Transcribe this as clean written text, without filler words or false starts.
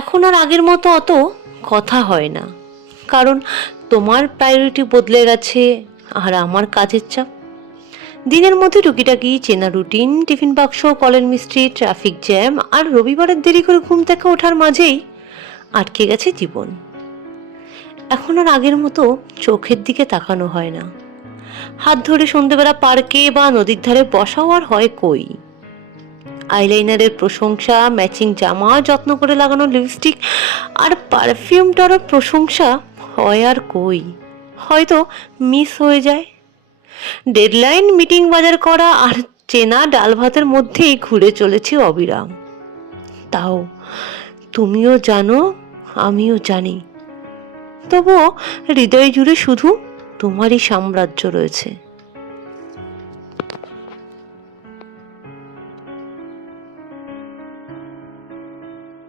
এখন আর আগের মতো অত কথা হয় না, কারণ তোমার প্রায়োরিটি বদলে গেছে আর আমার কাজের চাপ। দিনের মধ্যে টুকিটাকি চেনা রুটিন, টিফিন বাক্স, কলের মিস্ত্রি, ট্রাফিক জ্যাম আর রবিবারের দেরি করে ঘুম থেকে ওঠার মাঝেই আটকে গেছে জীবন। এখন আর আগের মতো চোখের দিকে তাকানো হয় না, হাত ধরে সন্ধ্যেবেলা পার্কে বা নদীর ধারে বসাও আর হয় কই। আইলাইনারের প্রশংসা, ম্যাচিং জামা, যত্ন করে লাগানো লিপস্টিক আর পারফিউমটারও প্রশংসা হয় আর কই, হয়তো মিস হয়ে যায়। ডেডলাইন, মিটিং বাজার করা আর চেনা ডাল ভাতের মধ্যেই ঘুরে চলেছি অবিরাম। তাও তুমিও জানো, আমিও জানি, তবুও হৃদয় জুড়ে শুধু তোমারই সাম্রাজ্য রয়েছে।